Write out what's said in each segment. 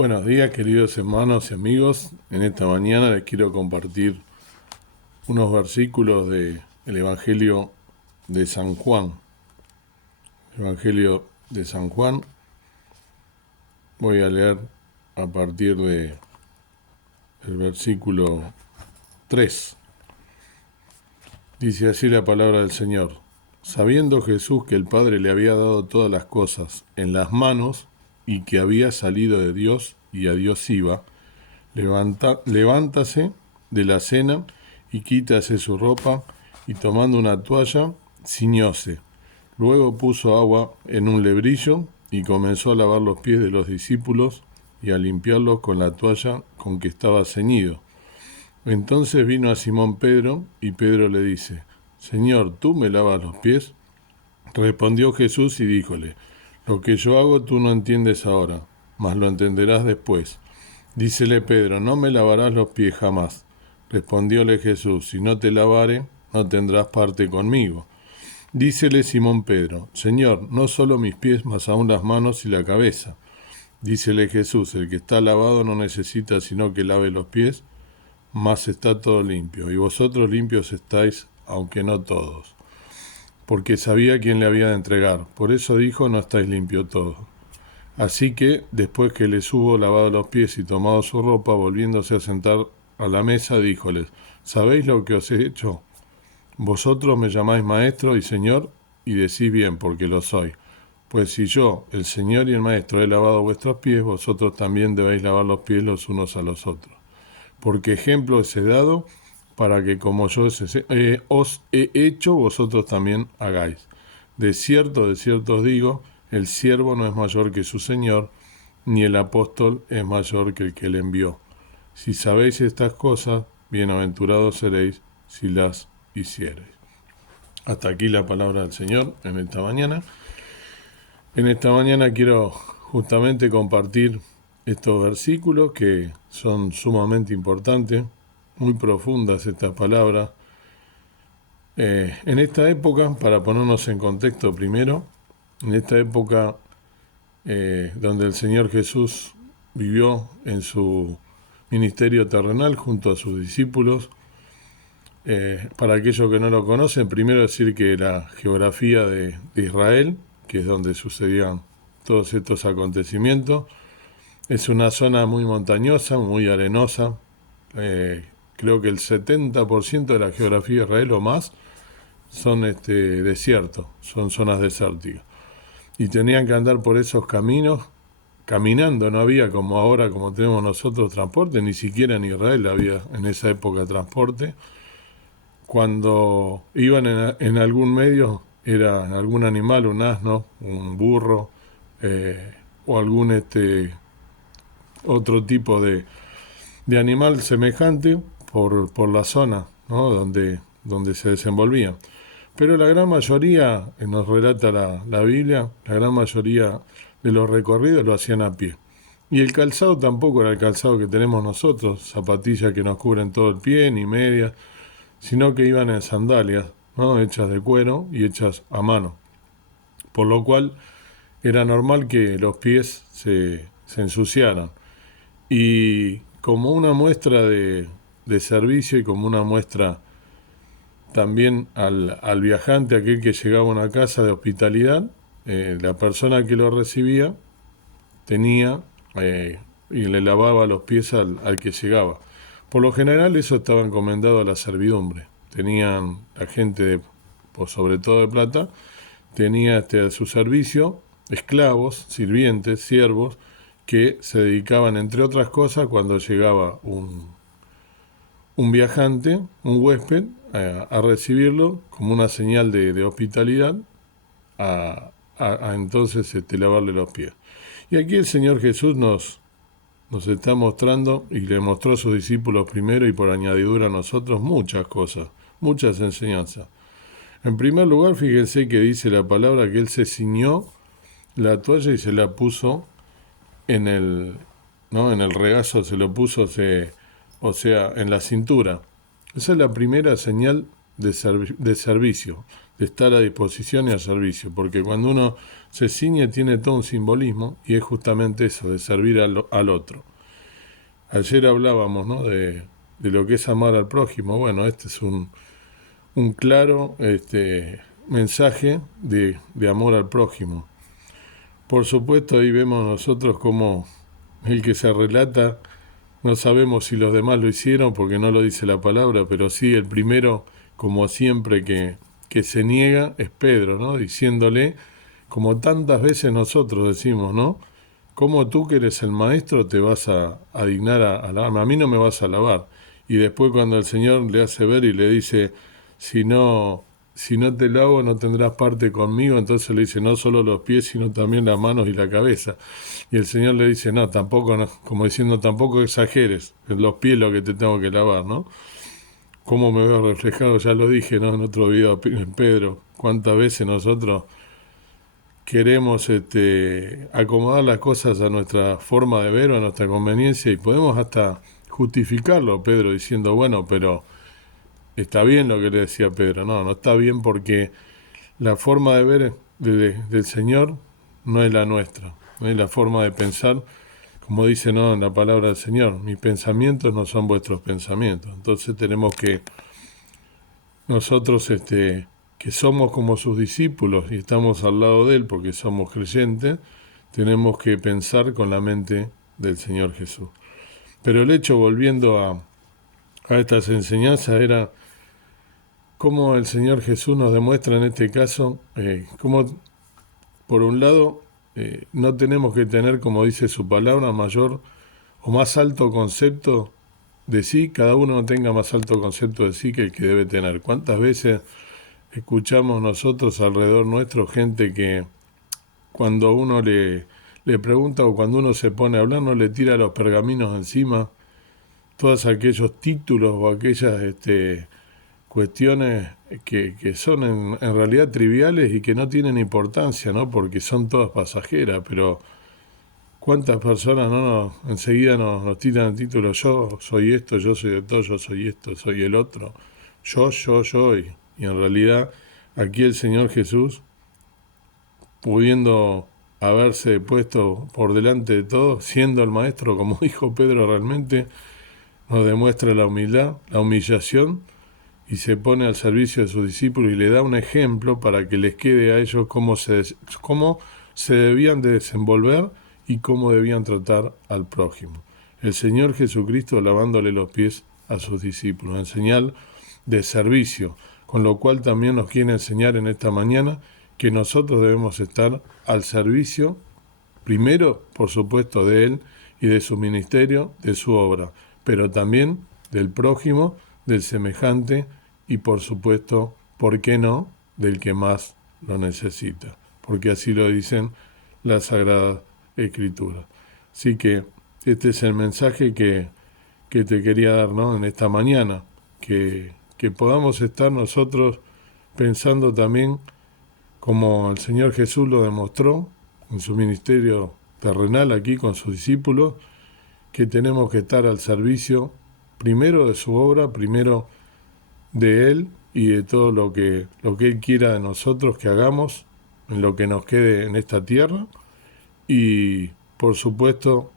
Buenos días, queridos hermanos y amigos. En esta mañana les quiero compartir unos versículos del Evangelio de San Juan. Evangelio de San Juan. Voy a leer a partir del versículo 3. Dice así la palabra del Señor. Sabiendo Jesús que el Padre le había dado todas las cosas en las manos y que había salido de Dios y a Dios iba, levántase de la cena y quítase su ropa, y tomando una toalla, ciñóse. Luego puso agua en un lebrillo y comenzó a lavar los pies de los discípulos y a limpiarlos con la toalla con que estaba ceñido. Entonces vino a Simón Pedro, y Pedro le dice: Señor, ¿tú me lavas los pies? Respondió Jesús y díjole: Lo que yo hago tú no entiendes ahora, mas lo entenderás después. Dícele Pedro: No me lavarás los pies jamás. Respondióle Jesús: Si no te lavare, no tendrás parte conmigo. Dícele Simón Pedro: Señor, no solo mis pies, mas aún las manos y la cabeza. Dícele Jesús: El que está lavado no necesita sino que lave los pies, mas está todo limpio. Y vosotros limpios estáis, aunque no todos. Porque sabía quién le había de entregar. Por eso dijo: No estáis limpios todos. Así que, después que les hubo lavado los pies y tomado su ropa, volviéndose a sentar a la mesa, díjoles: ¿Sabéis lo que os he hecho? Vosotros me llamáis maestro y señor, y decís bien, porque lo soy. Pues si yo, el Señor y el Maestro, he lavado vuestros pies, vosotros también debéis lavar los pies los unos a los otros. Porque ejemplo os he dado, para que como yo os he hecho, vosotros también hagáis. De cierto os digo, el siervo no es mayor que su Señor, ni el apóstol es mayor que el que le envió. Si sabéis estas cosas, bienaventurados seréis si las hiciereis. Hasta aquí la palabra del Señor en esta mañana. En esta mañana quiero justamente compartir estos versículos que son sumamente importantes, muy profundas estas palabras. En esta época, para ponernos en contexto primero, en esta época donde el Señor Jesús vivió en su ministerio terrenal junto a sus discípulos, para aquellos que no lo conocen, primero decir que la geografía de Israel, que es donde sucedían todos estos acontecimientos, es una zona muy montañosa, muy arenosa. Creo que el 70% de la geografía de Israel o más son desiertos, son zonas desérticas. Y tenían que andar por esos caminos caminando, no había como ahora, como tenemos nosotros, transporte, ni siquiera en Israel había en esa época transporte. Cuando iban en algún medio, era algún animal, un asno, un burro, o algún otro tipo de animal semejante por la zona, ¿no? donde se desenvolvían. Pero la gran mayoría, nos relata la Biblia, la gran mayoría de los recorridos lo hacían a pie. Y el calzado tampoco era el calzado que tenemos nosotros, zapatillas que nos cubren todo el pie, ni medias, sino que iban en sandalias, ¿no? Hechas de cuero y hechas a mano. Por lo cual era normal que los pies se ensuciaran. Y como una muestra de servicio y como una muestra también al viajante, aquel que llegaba a una casa de hospitalidad, la persona que lo recibía tenía y le lavaba los pies al que llegaba. Por lo general eso estaba encomendado a la servidumbre. Tenían la gente, sobre todo de plata, tenía a su servicio esclavos, sirvientes, siervos, que se dedicaban, entre otras cosas, cuando llegaba un viajante, un huésped, a recibirlo como una señal de hospitalidad, a entonces lavarle los pies. Y aquí el Señor Jesús nos está mostrando, y le mostró a sus discípulos primero y por añadidura a nosotros, muchas cosas, muchas enseñanzas. En primer lugar, fíjense que dice la palabra que Él se ciñó la toalla y se la puso en el regazo, se lo puso, o sea, en la cintura. Esa es la primera señal de servicio. de estar a disposición y a servicio, porque cuando uno se ciñe tiene todo un simbolismo y es justamente eso, de servir al otro. Ayer hablábamos, ¿no?, de lo que es amar al prójimo. Bueno, este es un claro mensaje de amor al prójimo. Por supuesto, ahí vemos nosotros como el que se relata, no sabemos si los demás lo hicieron porque no lo dice la palabra, pero sí el primero, como siempre, que se niega es Pedro, ¿no? Diciéndole, como tantas veces nosotros decimos, ¿no? ¿Cómo tú que eres el maestro te vas a dignar a lavarme? A mí no me vas a lavar. Y después cuando el Señor le hace ver y le dice, si no, si no te lavo no tendrás parte conmigo, entonces le dice, no solo los pies, sino también las manos y la cabeza. Y el Señor le dice, no, tampoco, no, como diciendo, tampoco exageres, los pies lo que te tengo que lavar, ¿no? ¿Cómo me veo reflejado? Ya lo dije, ¿no?, en otro video, Pedro, cuántas veces nosotros queremos acomodar las cosas a nuestra forma de ver o a nuestra conveniencia y podemos hasta justificarlo, Pedro, diciendo, bueno, pero está bien lo que le decía Pedro. No, no está bien porque la forma de ver del Señor no es la nuestra, no es la forma de pensar, como dice, ¿no?, en la palabra del Señor, mis pensamientos no son vuestros pensamientos. Entonces tenemos que nosotros, que somos como sus discípulos y estamos al lado de Él porque somos creyentes, tenemos que pensar con la mente del Señor Jesús. Pero el hecho, volviendo a estas enseñanzas, era cómo el Señor Jesús nos demuestra en este caso, cómo, por un lado, no tenemos que tener, como dice su palabra, mayor o más alto concepto de sí, cada uno tenga más alto concepto de sí que el que debe tener. ¿Cuántas veces escuchamos nosotros alrededor nuestro gente que cuando uno le pregunta o cuando uno se pone a hablar no le tira los pergaminos encima, todos aquellos títulos o aquellas cuestiones que son en realidad triviales y que no tienen importancia, ¿no?, porque son todas pasajeras, pero ¿cuántas personas enseguida nos tiran el título? Yo soy esto, yo soy de todo, yo soy esto, soy el otro, yo, y en realidad aquí el Señor Jesús, pudiendo haberse puesto por delante de todo, siendo el Maestro, como dijo Pedro, realmente nos demuestra la humildad, la humillación, y se pone al servicio de sus discípulos y le da un ejemplo para que les quede a ellos cómo se debían de desenvolver y cómo debían tratar al prójimo. El Señor Jesucristo lavándole los pies a sus discípulos, en señal de servicio, con lo cual también nos quiere enseñar en esta mañana que nosotros debemos estar al servicio, primero, por supuesto, de Él y de su ministerio, de su obra, pero también del prójimo, del semejante y, por supuesto, ¿por qué no?, del que más lo necesita, porque así lo dicen las Sagradas Escrituras. Así que este es el mensaje que te quería dar, ¿no?, en esta mañana, que podamos estar nosotros pensando también como el Señor Jesús lo demostró en su ministerio terrenal aquí con sus discípulos, que tenemos que estar al servicio primero de su obra, primero de Él y de todo lo que Él quiera de nosotros que hagamos en lo que nos quede en esta tierra, y por supuesto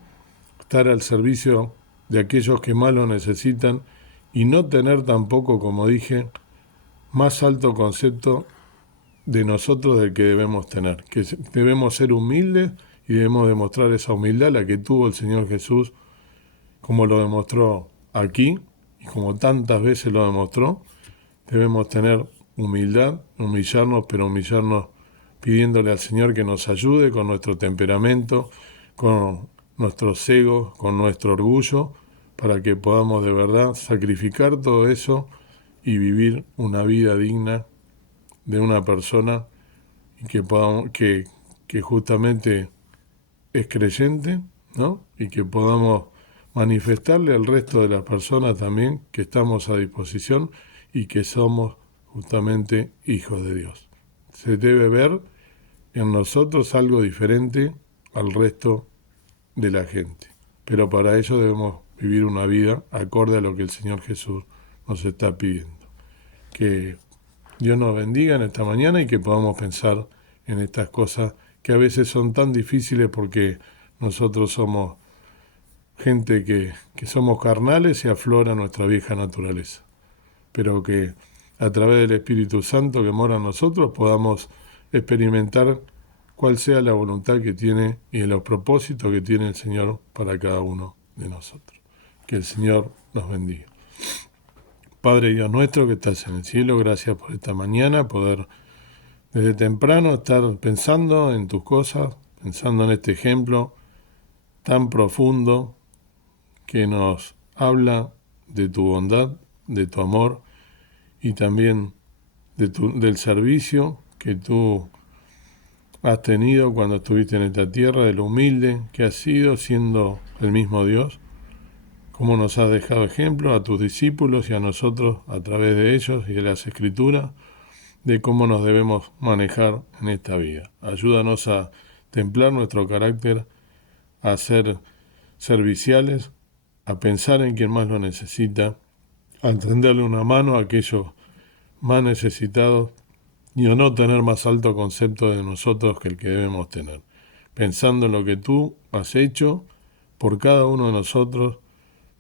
estar al servicio de aquellos que más lo necesitan y no tener tampoco, como dije, más alto concepto de nosotros del que debemos tener, que debemos ser humildes y debemos demostrar esa humildad, la que tuvo el Señor Jesús, como lo demostró aquí y como tantas veces lo demostró. Debemos tener humildad, humillarnos, pero humillarnos pidiéndole al Señor que nos ayude con nuestro temperamento, con nuestros egos, con nuestro orgullo, para que podamos de verdad sacrificar todo eso y vivir una vida digna de una persona y que justamente es creyente, ¿no?, y que podamos manifestarle al resto de las personas también que estamos a disposición y que somos justamente hijos de Dios. Se debe ver en nosotros algo diferente al resto de la gente, pero para ello debemos vivir una vida acorde a lo que el Señor Jesús nos está pidiendo. Que Dios nos bendiga en esta mañana y que podamos pensar en estas cosas que a veces son tan difíciles porque nosotros somos gente que somos carnales y aflora nuestra vieja naturaleza. Pero que a través del Espíritu Santo que mora en nosotros podamos experimentar cuál sea la voluntad que tiene y los propósitos que tiene el Señor para cada uno de nosotros. Que el Señor nos bendiga. Padre Dios nuestro que estás en el cielo, gracias por esta mañana, poder desde temprano estar pensando en tus cosas, pensando en este ejemplo tan profundo que nos habla de tu bondad, de tu amor y también del servicio que tú has tenido cuando estuviste en esta tierra, de lo humilde que has sido siendo el mismo Dios, cómo nos has dejado ejemplo a tus discípulos y a nosotros a través de ellos y de las Escrituras, de cómo nos debemos manejar en esta vida. Ayúdanos a templar nuestro carácter, a ser serviciales, a pensar en quien más lo necesita, a tenderle una mano a aquellos más necesitados y a no tener más alto concepto de nosotros que el que debemos tener, pensando en lo que tú has hecho por cada uno de nosotros,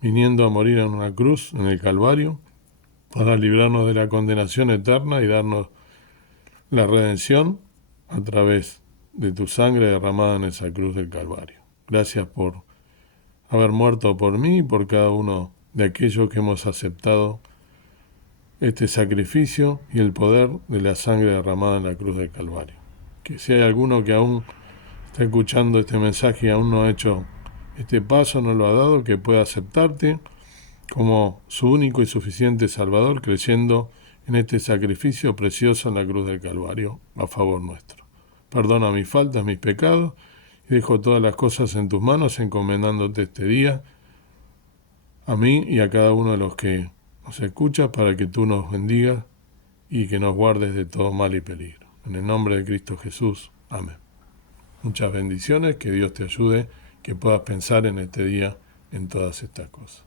viniendo a morir en una cruz, en el Calvario, para librarnos de la condenación eterna y darnos la redención a través de tu sangre derramada en esa cruz del Calvario. Gracias por haber muerto por mí y por cada uno de aquellos que hemos aceptado este sacrificio y el poder de la sangre derramada en la cruz del Calvario. Que si hay alguno que aún está escuchando este mensaje y aún no ha hecho este paso, no lo ha dado, que pueda aceptarte como su único y suficiente Salvador, creyendo en este sacrificio precioso en la cruz del Calvario a favor nuestro. Perdona mis faltas, mis pecados, y dejo todas las cosas en tus manos, encomendándote este día a mí y a cada uno de los que nos escucha, para que tú nos bendigas y que nos guardes de todo mal y peligro. En el nombre de Cristo Jesús. Amén. Muchas bendiciones, que Dios te ayude, que puedas pensar en este día en todas estas cosas.